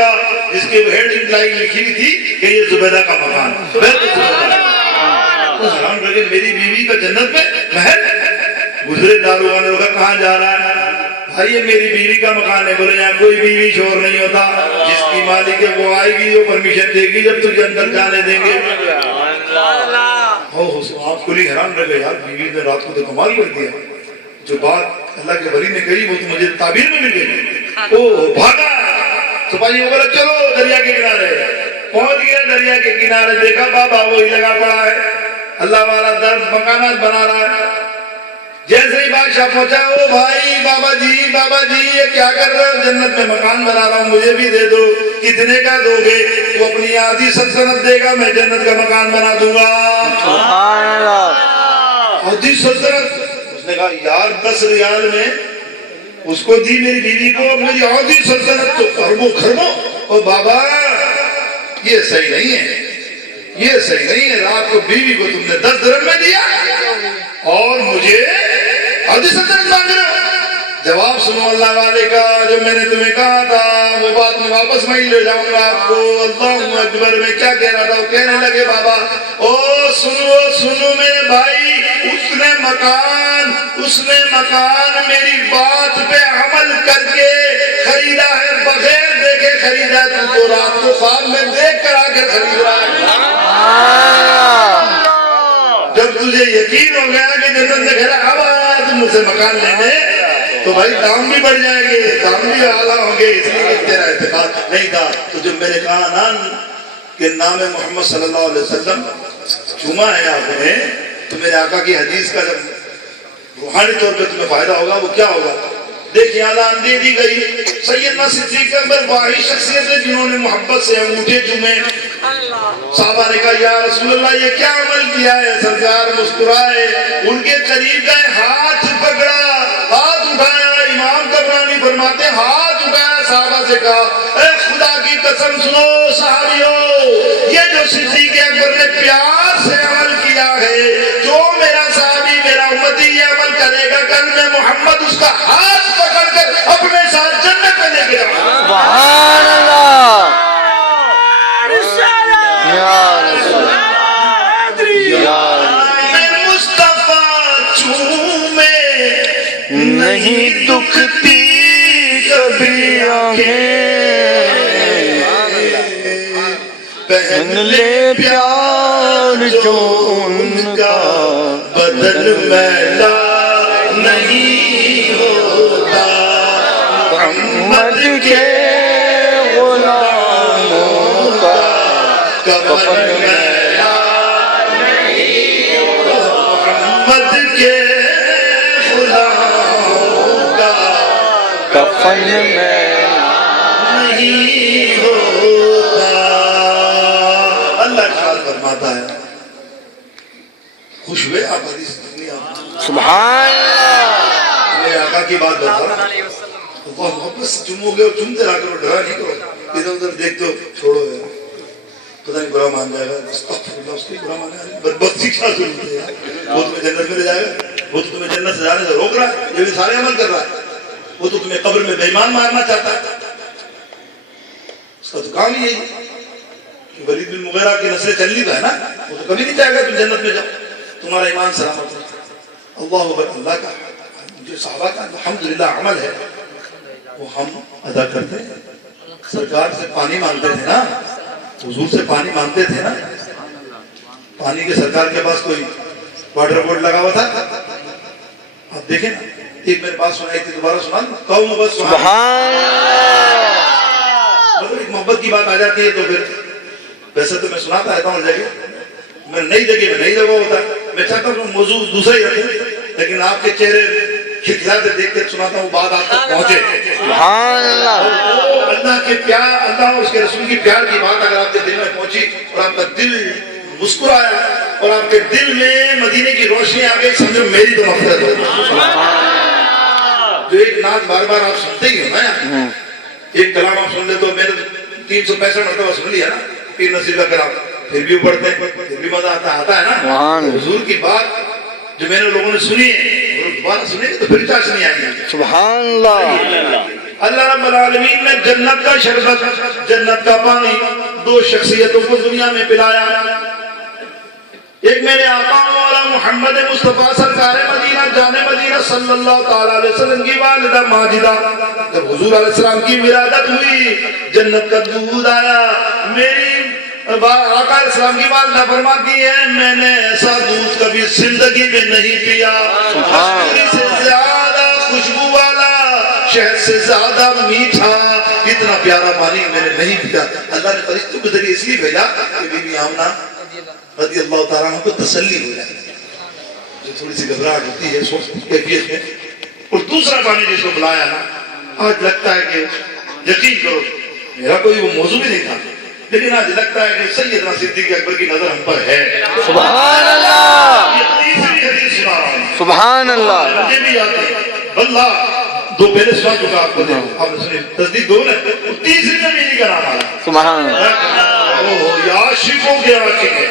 دیکھا جس کے ہیڈنگ لائن لکھی ہوئی تھی کہ یہ زبیدہ کا مکان حیران رہ گئے میری بیوی کا جنت میں محل گزرے داروغہ نے کہا کہاں جا رہا ہے بھائی یہ میری بیوی کا مکان ہے بولے یہاں کوئی بیوی شور نہیں ہوتا جس کی مالک ہے وہ آئے گی وہ پرمیشن دے گی جب تجھے اندر جانے دیں گے آپ کو حیران رہ گئے یار بیوی نے رات کو تو کمال کر دیا جو بات اللہ کے ولی نے کہی وہ تو مجھے تعبیر میں مل گئی او بھاگا سپاہی وہ بولا چلو دریا کے کنارے پہنچ گیا دریا کے کنارے دیکھا بابا وہی لگا پڑا ہے اللہ والا درد مکانات بنا رہا ہے جیسے ہی بادشاہ پہنچا او بھائی بابا جی یہ کیا کر رہے ہو جنت میں مکان بنا رہا ہوں مجھے بھی دے دو کتنے کا دو گے وہ اپنی آدھی سلطنت دے گا میں جنت کا مکان بنا دوں گا آدھی سلطنت اس نے کہا یار 10 ریال میں اس کو دی میری بیوی کو میری آدھی سلطنت تو خربوں اور بابا یہ صحیح نہیں ہے رات کو بیوی کو تم نے 10 درہم میں دیا اور مجھے آدھی سلطنت مانگ رہے ہو جواب سنو اللہ والے کا جو میں نے تمہیں کہا تھا وہ بات میں واپس میں لے جاؤں گا آپ کو اللہ اکبر میں کیا کہہ رہا تھا وہ کہنے لگے بابا او سنو میرے بھائی اس نے مکان میری بات پہ عمل کر کے خریدا ہے بغیر دیکھے خریدا ہے تو رات کو خواب میں دیکھ کر آ کر خرید رہا ہے جب تجھے یقین ہو گیا کہ جنت میں کہہ رہا اب آیا تم مجھ سے مکان لینے تو بھائی دام بھی بڑھ جائیں گے دام بھی اعلیٰ ہوں گے اس لیے تیرا اعتقاد نہیں تھا تو جب میں نے کہا نا کہ نام محمد صلی اللہ علیہ وسلم چوما ہے آپ نے تو میرے آقا کی حدیث کا جب روحانی طور پہ تمہیں فائدہ ہوگا وہ کیا ہوگا دیکھیں اعلان دے دی گئی سیدنا صدیق اکبر واحد شخصیت ہے جنہوں نے محبت سے انگوٹھے چومے صحابہ نے کہا یا رسول اللہ یہ کیا عمل کیا ہے سرکار مسکرائے ان کے قریب گئے ہاتھ پکڑا ہاتھ اٹھایا امام کبرانی فرماتے ہاتھ اٹھایا صحابہ سے کہا اے خدا کی قسم سنو صحابیوں یہ جو صدیق اکبر نے پیار سے عمل کیا ہے جو میرا صحابی میرا امتی یہ عمل کرے گا کل میں محمد اس کا ہاتھ پکڑ کر اپنے ساتھ جنت میں لے کے جاؤں سبحان اللہ میں مصطفیٰ چومے نہیں دکھتی کبھی آنکھیں پہن لے پیار جو ان کا بدل میلا نہیں ہوتا محمد کے غلاموں کا کفن میلا نہیں ہوتا محمد کے غلاموں کا کفن میں نہیں ہوتا اللہ ارشاد فرماتا ہے خوش ہوئے آپ حدیث سنی آپ سبحان اللہ میرے آقا کی بات بتا رہا اللہ محبت سے چمو گے اور چمتے رہا کرو ڈرا نہیں کرو ادھر ادھر دیکھتے ہو چھوڑو ہے پتہ نہیں برا مان جائے گا استغفر اللہ اس کی برا مان جائے گا بدبختی کیا ضرورت ہے یار وہ تمہیں جنت میں لے جائے گا وہ تو تمہیں جنت سے جانے سے روک رہا ہے یہ بھی سارے عمل کر رہا ہے وہ تو تمہیں قبر میں بے ایمان مارنا چاہتا ہے اس کا تو کام ہی یہی ولید بن مغیرہ کی نسلیں چلنی تو ہے نا وہ تو کبھی نہیں چاہے گا تم جنت میں جاؤ تمہارا ایمان سلامت ہے اللہ کا جو صحابہ کا الحمدللہ عمل ہے وہ ہم ادا کرتے ہیں سرکار سے پانی مانگتے تھے نا حضور سے پانی مانگتے تھے نا پانی کے سرکار کے پاس کوئی واٹر بورڈ لگا ہوا تھا آپ دیکھیں نا ایک میرے پاس سنائی تھی دوبارہ سنا کہو محبت سبحان اللہ مگر ایک محبت کی بات آ جاتی ہے تو پھر ویسے تو میں سناتا رہتا ہوں جگہ میں نئی جگہ ہوتا میں چاہتا ہوں موضوع دوسرا ہی رکھوں لیکن آپ کے چہرے کھلکھلاتے دیکھ کے سناتا ہوں بات آپ تک پہنچے سبحان اللہ اللہ کے پیار اللہ اور اس کے رسول کی پیار کی بات اگر آپ کے دل میں پہنچی اور آپ کا دل مسکرایا اور آپ کے دل میں مدینے کی روشنی آ گئی سمجھو میری تو مغفرت ہو جو ایک نعت بار بار آپ سنتے ہی ہو نا ایک کلام آپ سن لے تو میں نے 365 مرتبہ سن لیا نا پیر نصیر کا کلام پھر بھی پڑھتے ہیں پھر بھی مزہ آتا ہے نا حضور کی بات جو میں نے لوگوں نے سنی ہے اور دوبارہ سنیں گے تو پھر چاشنی آئے گی سبحان اللہ اللہ رب العالمین نے جنت کا شربت، جنت کا پانی دو شخصیتوں کو دنیا میں پلایا. ایک میرے آقا مولا محمد مصطفیٰ سرکار مدینہ جان مدینہ صلی اللہ تعالیٰ علیہ وسلم کی والدہ ماجدہ، جب حضور علیہ السلام کی ولادت ہوئی جنت کا دودھ آیا. میری آقا علیہ السلام کی والدہ فرماتی ہے میں نے ایسا دودھ کبھی زندگی میں نہیں پیا، کستوری سے زیادہ خوشبو والا، شہد سے زیادہ میٹھا، اتنا پیارا پانی میں نے نہیں پیا. اللہ نے فرشتوں کے ذریعے اس لیے بھیجا کہ بی بی آمنہ رضی اللہ تعالیٰ عنہ کو تسلی ہو جائے، جو تھوڑی سی گھبراہٹ ہوتی ہے اس وقت کیفیت میں. اور دوسرا پانی جس کو بلایا نا، آج لگتا ہے کہ یقین کرو میرا کوئی وہ موضوع بھی نہیں تھا، لیکن آج لگتا ہے کہ سیدنا صدیق اکبر کی نظر ہم پر ہے. سبحان اللہ، یہ تیسری حدیث سنا رہا ہوں، سبحان اللہ. مجھے بھی یاد ہے واللہ دو پہلے سنا چکا آپ کو، آپ نے سنی تصدیق دو نے، تیسری میں بھی نہیں کرا رہا. سبحان اللہ. یا عاشقوں کے عاشق ہے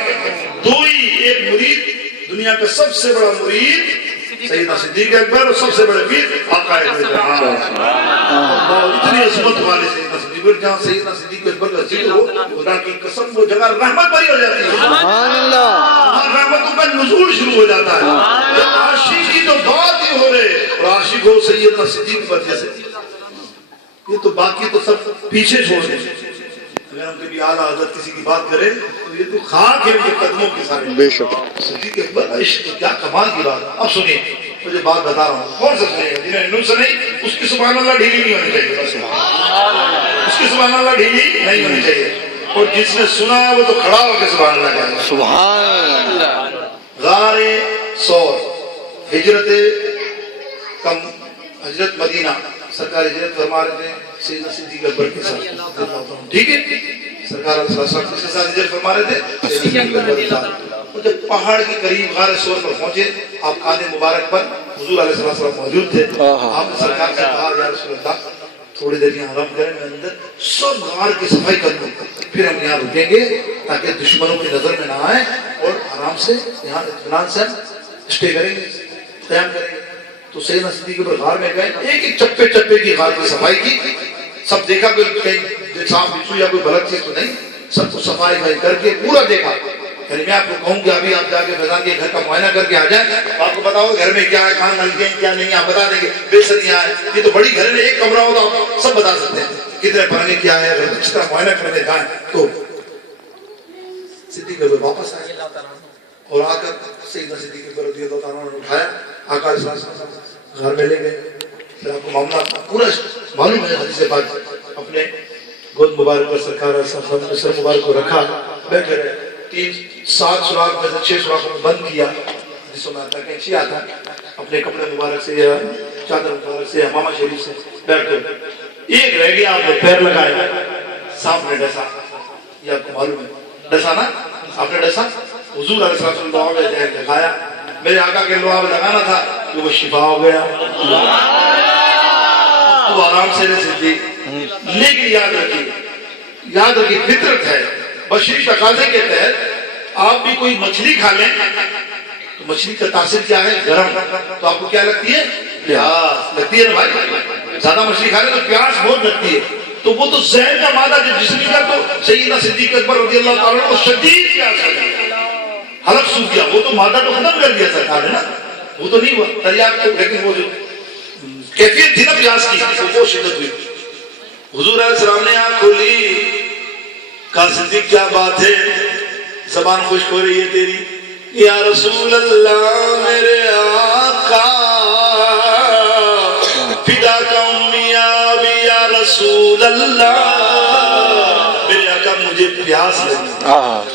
دو ہی، ایک مرید دنیا کا سب سے بڑا مرید سیدنا صدیق اکبر اور سب سے بڑے پیر آقا جہاں. اتنی عظمت والے سیدنا صدیق اکبر، جہاں سیدنا صدیق اکبر کا ذکر ہو خدا کی قسم وہ جگہ رحمت بھری ہو جاتی ہے، سبحان اللہ. وہاں رحمتوں کا نزول شروع ہو جاتا ہے. عاشق کی تو بات ہی ہو رہے اور عاشق ہو سیدنا صدیق اکبر جیسے، یہ تو باقی تو سب پیچھے چھوڑ دیں. اگر ہم کبھی اعلیٰ حضرت کسی کی بات کریں تو یہ تو خاک ہے ان کے قدموں کے سارے. بے شک. صدیق اکبر عشق تو کیا کمال کی بات. اب سنیے مجھے بات بتا رہا ہوں، کون سا سنیے گا جنہیں نم سے نہیں، اس کی سبحان اللہ ڈھیلی نہیں ہونی چاہیے، اس کی سبحان اللہ ڈھیلی نہیں ہونی چاہیے. اور جس نے سنا ہے وہ تو کھڑا ہو کے سبحان اللہ کہے گا. سبحان اللہ. غار ثور، ہجرت حضرت مدینہ، سرکار ہجرت فرما رہے تھے سیدنا صدیق اکبر کے ساتھ، ٹھیک ہے. سرکار علیہ السلام کس کے ساتھ ہجرت فرما رہے تھے؟ صدیق اکبر کے ساتھ. جب پہاڑ کے قریب غار ثور پر پہنچے، آپ قادم مبارک پر حضور علیہ السلام موجود تھے. آپ نے سرکار سے کہا یا رسول اللہ تھوڑی دیر یہاں آرام کریں، میں اندر سب غار کی صفائی کر دوں، پھر ہم یہاں رکیں گے تاکہ دشمنوں کی نظر میں نہ آئے، اور آرام سے یہاں اطمینان سے اسٹے کریں گے، قیام کریں گے. تو سیدنا صدیق اکبر غار میں گئے، ایک ایک چپے چپے کی غار کی صفائی کی، سب دیکھا کوئی کہیں سانپ بچھو یا کوئی غلط چیز تو نہیں، سب کو صفائی کر کے پورا دیکھا. یعنی میں آپ کو کہوں کہ ابھی آپ جا کے فیضان کے گھر کا معائنہ کر کے آ جائیں، آپ کو بتاؤ گھر میں کیا ہے، کھانا نلکے ہیں کیا نہیں، آپ بتا دیں گے. بے شک یہاں ہے، یہ تو بڑی گھر میں ایک کمرہ ہو تو آپ سب بتا سکتے ہیں کتنے پرندے کیا ہے. اگر اس طرح معائنہ کرنے جائیں تو صدیق اکبر واپس آئے اور آ کر سیدنا صدیق اکبر رضی اللہ تعالیٰ نے اٹھایا، آقا علیہ السلام گھر میں لے گئے. پھر آپ کو معاملہ پورا معلوم ہے حدیث پاک. اپنے گود مبارک پر سرکار علیہ السلام نے سر مبارک کو رکھا، بیٹھے رہے. 7 سوراخ میں سے 6 سوراخوں میں بند کیا، جس میں آتا کینچی آتا، اپنے کپڑے مبارک سے یا چادر مبارک سے امامہ شریف سے بیٹھ گئے. ایک رہ گیا، آپ نے پیر لگایا، سانپ نے ڈسا. یہ آپ کو معلوم ہے ڈسا نا، آپ نے ڈسا. حضور علیہ السلام دعا میں ذہن دکھایا، میرے آقا کے دعا میں لگانا تھا کہ وہ شفا ہو گیا، وہ آرام سے رہ سکتی. لیکن یاد رکھیے فطرت ہے، بشری تقاضے کے تحت آپ بھی کوئی مچھلی کھا لیں تو مچھلی کا تاثر کیا ہے؟ گرم. تو آپ کو کیا لگتی ہے؟ پیاس لگتی ہے نا بھائی. زیادہ مچھلی کھا لیں تو پیاس بہت لگتی ہے. تو وہ تو زہر کا مادہ جو جسم کا، تو سیدنا صدیق اکبر رضی اللہ تعالیٰ کو شدید پیاس لگی، حلق سوکھ گیا. وہ تو مادہ تو ختم کر دیا سرکار نے نا، وہ تو نہیں ہوا تریاق تو، لیکن وہ جو کیفیت تھی نا پیاس کی وہ شدت ہوئی. حضور علیہ السلام نے آنکھ کھولی، کہا صدیق کیا بات ہے، زبان خشک ہو رہی ہے تیری. یا رسول اللہ میرے آقا، فدا کا امی آبی یا رسول اللہ، میرے آقا مجھے پیاس لگی.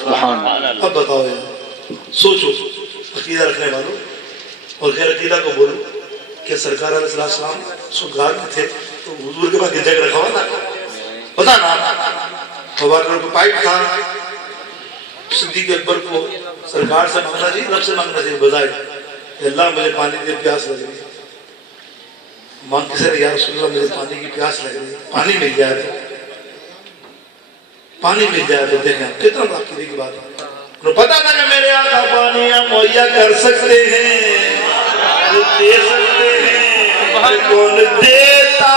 سبحان اللہ. اب بتاؤ یار، سوچو عقیدہ رکھنے والوں اور غیر عقیدہ کو بولو کہ سرکار علیہ السلام سگار میں تھے تو حضور کے پاس جگ رکھا ہوا تھا، پتا نا مبارک کو پائپ تھا. صدیق اکبر کو سرکار سے مانگنا چاہیے، رب سے مانگنا چاہیے بجائے کہ اللہ مجھے پانی دے، پیاس لگ رہی ہے. مانگ کے سر یا رسول اللہ مجھے پانی کی پیاس لگ رہی ہے، پانی مل جائے تو، پانی مل جائے تو. دیکھیں کتنا عقیدے کی بات ہے. پتا تھا کہ میرے آقا پانی مہیا کر سکتے ہیں، وہ دے سکتے ہیں، کون دیتا